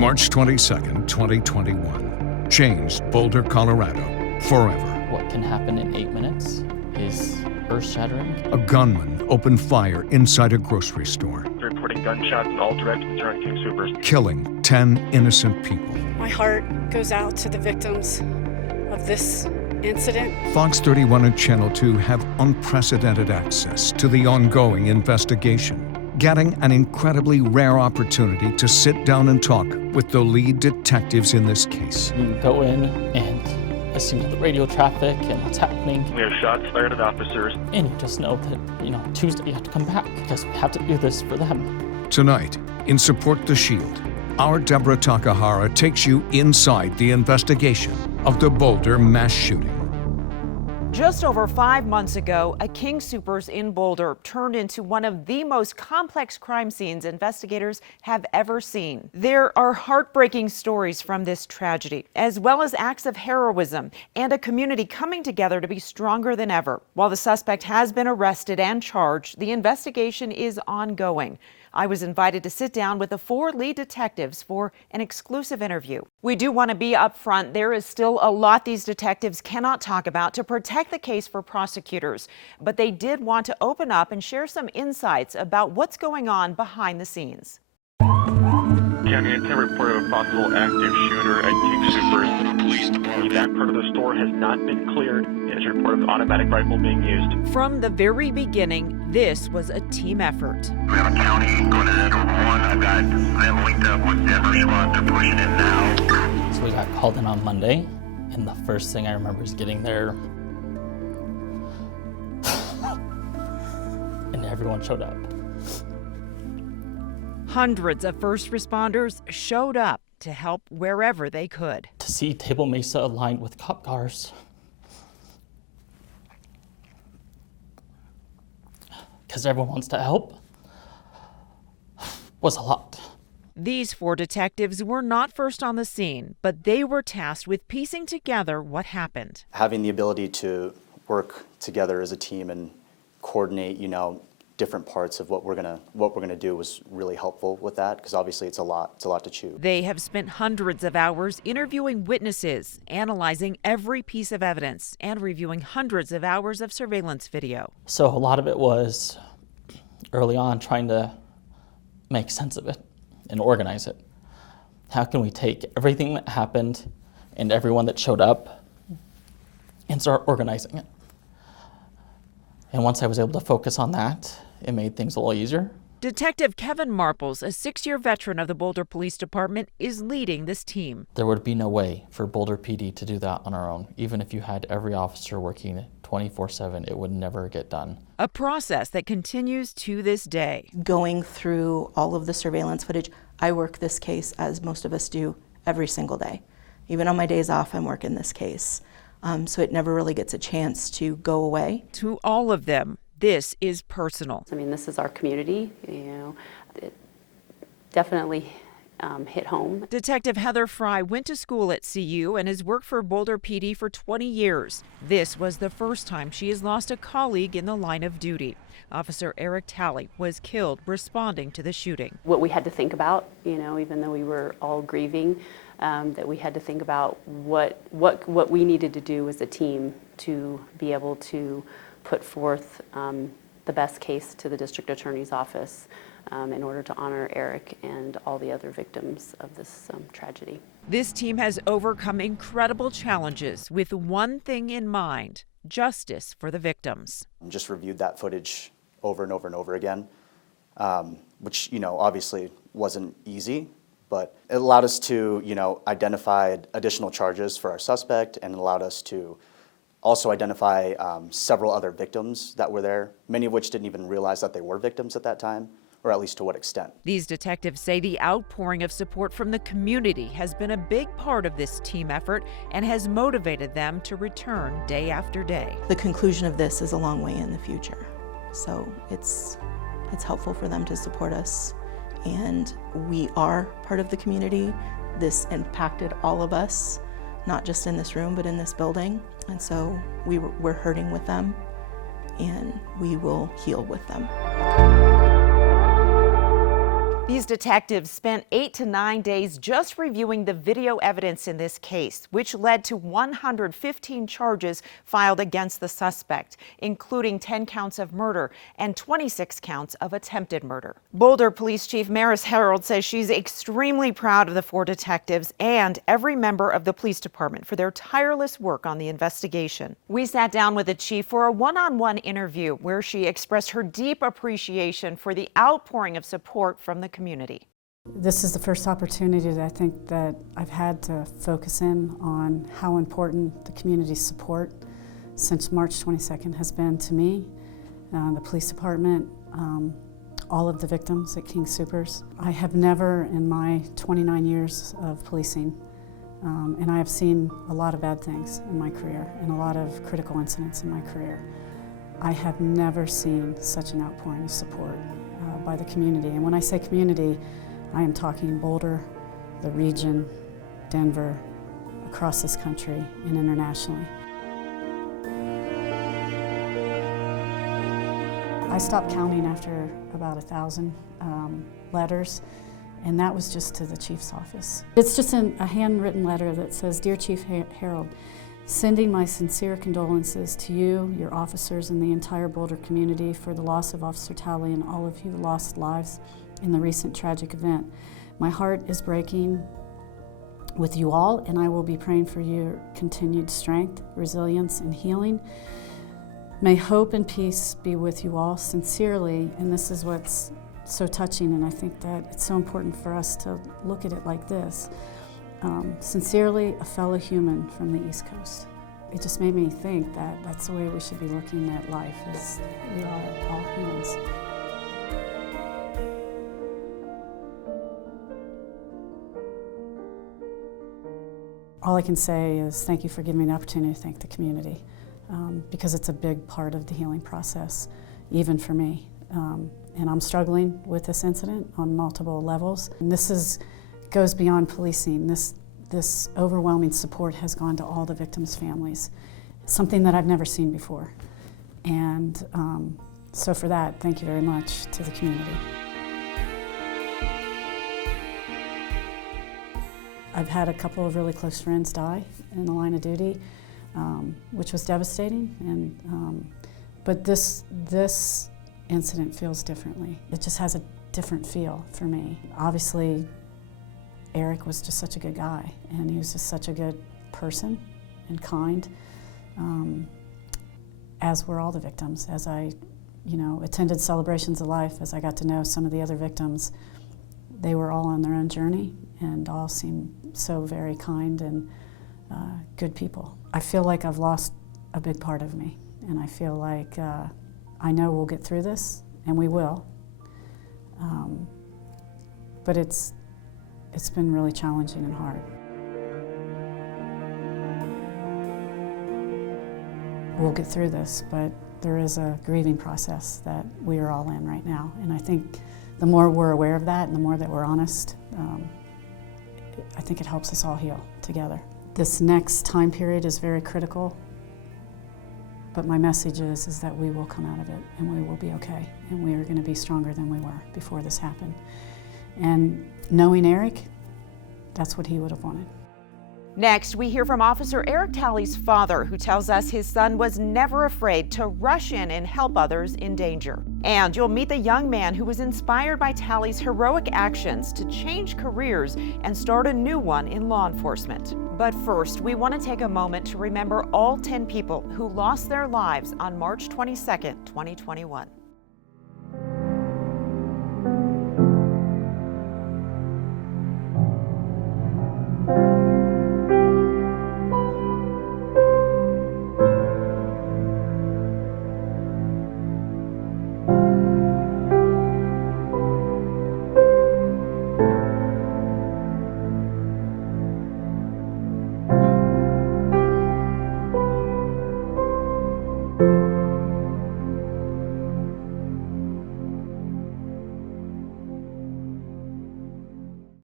March 22nd, 2021. Changed Boulder, Colorado forever. What can happen in 8 minutes is earth-shattering. A gunman opened fire inside a grocery store, Reporting gunshots in all directions around King Soopers. killing 10 innocent people. My heart goes out to the victims of this incident. Fox 31 and Channel 2 have unprecedented access to the ongoing investigation, getting an incredibly rare opportunity to sit down and talk with the lead detectives in this case. You go in and listen to the radio traffic and what's happening. We have shots fired at officers. And you just know that, Tuesday you have to come back because we have to do this for them. Tonight, in Support the Shield, our Deborah Takahara takes you inside the investigation of the Boulder mass shooting. Just over 5 months ago, a King Soopers in Boulder turned into one of the most complex crime scenes investigators have ever seen. There are heartbreaking stories from this tragedy, as well as acts of heroism and a community coming together to be stronger than ever. While the suspect has been arrested and charged, the investigation is ongoing. I was invited to sit down with the 4 lead detectives for an exclusive interview. We do want to be upfront. There is still a lot these detectives cannot talk about to protect the case for prosecutors, but they did want to open up and share some insights about what's going on behind the scenes. County 10 reported a possible active shooter at King Soopers. The back part of the store has not been cleared, and it's reported an automatic rifle being used. From the very beginning, this was a team effort. We have a county going to enter 1. I've got them linked up with Denver squad. They're pushing in now. So we got called in on Monday, and the first thing I remember is getting there and everyone showed up. Hundreds of first responders showed up to help wherever they could. To see Table Mesa aligned with cop cars, because everyone wants to help, was a lot. These 4 detectives were not first on the scene, but they were tasked with piecing together what happened. Having the ability to work together as a team and coordinate, different parts of what we're gonna do was really helpful with that, because obviously it's a lot to chew. They have spent hundreds of hours interviewing witnesses, analyzing every piece of evidence, and reviewing hundreds of hours of surveillance video. So a lot of it was early on trying to make sense of it and organize it. How can we take everything that happened and everyone that showed up and start organizing it? And once I was able to focus on that, it made things a little easier. Detective Kevin Marples, a 6-year veteran of the Boulder Police Department, is leading this team. There would be no way for Boulder PD to do that on our own. Even if you had every officer working 24/7, it would never get done. A process that continues to this day. Going through all of the surveillance footage, I work this case, as most of us do, every single day. Even on my days off, I'm working this case. So it never really gets a chance to go away. To all of them, this is personal. I mean, this is our community, it definitely hit home. Detective Heather Fry went to school at CU and has worked for Boulder PD for 20 years. This was the first time she has lost a colleague in the line of duty. Officer Eric Talley was killed responding to the shooting. What we had to think about, even though we were all grieving, that we had to think about what we needed to do as a team to be able to put forth the best case to the district attorney's office in order to honor Eric and all the other victims of this tragedy. This team has overcome incredible challenges with one thing in mind: justice for the victims. Just reviewed that footage over and over and over again, which, obviously wasn't easy, but it allowed us to, identify additional charges for our suspect, and allowed us to also identify several other victims that were there, many of which didn't even realize that they were victims at that time, or at least to what extent. These detectives say the outpouring of support from the community has been a big part of this team effort and has motivated them to return day after day. The conclusion of this is a long way in the future. So it's helpful for them to support us. And we are part of the community. This impacted all of us, not just in this room, but in this building. And so we're hurting with them, and we will heal with them. These detectives spent 8 to 9 days just reviewing the video evidence in this case, which led to 115 charges filed against the suspect, including 10 counts of murder and 26 counts of attempted murder. Boulder Police Chief Maris Harold says she's extremely proud of the 4 detectives and every member of the police department for their tireless work on the investigation. We sat down with the chief for a one-on-one interview where she expressed her deep appreciation for the outpouring of support from the community. This is the first opportunity that I think that I've had to focus in on how important the community's support since March 22nd has been to me, the police department, all of the victims at King Soopers. I have never in my 29 years of policing, and I have seen a lot of bad things in my career and a lot of critical incidents in my career. I have never seen such an outpouring of support by the community. And when I say community, I am talking Boulder, the region, Denver, across this country and internationally. I stopped counting after about 1,000 letters, and that was just to the chief's office. It's just a handwritten letter that says, "Dear Chief Harold, sending my sincere condolences to you, your officers, and the entire Boulder community for the loss of Officer Talley and all of you lost lives in the recent tragic event. My heart is breaking with you all, and I will be praying for your continued strength, resilience, and healing. May hope and peace be with you all. Sincerely," and this is what's so touching, and I think that it's so important for us to look at it like this. Sincerely, a fellow human from the East Coast. It just made me think that that's the way we should be looking at life, is we are all humans. All I can say is thank you for giving me the opportunity to thank the community, because it's a big part of the healing process, even for me. And I'm struggling with this incident on multiple levels. And this goes beyond policing. This overwhelming support has gone to all the victims' families, something that I've never seen before. And so for that, thank you very much to the community. I've had a couple of really close friends die in the line of duty, which was devastating. And but this incident feels differently. It just has a different feel for me. Obviously, Eric was just such a good guy, and he was just such a good person and kind, as were all the victims. As I, attended celebrations of life, as I got to know some of the other victims, they were all on their own journey and all seemed so very kind and good people. I feel like I've lost a big part of me, and I feel like I know we'll get through this, and we will. But it's been really challenging and hard. We'll get through this, but there is a grieving process that we are all in right now. And I think the more we're aware of that and the more that we're honest, I think it helps us all heal together. This next time period is very critical, but my message is that we will come out of it and we will be okay, and we are going to be stronger than we were before this happened. And knowing Eric, that's what he would have wanted. Next, we hear from Officer Eric Talley's father, who tells us his son was never afraid to rush in and help others in danger. And you'll meet the young man who was inspired by Talley's heroic actions to change careers and start a new one in law enforcement. But first, we want to take a moment to remember all 10 people who lost their lives on March 22nd, 2021.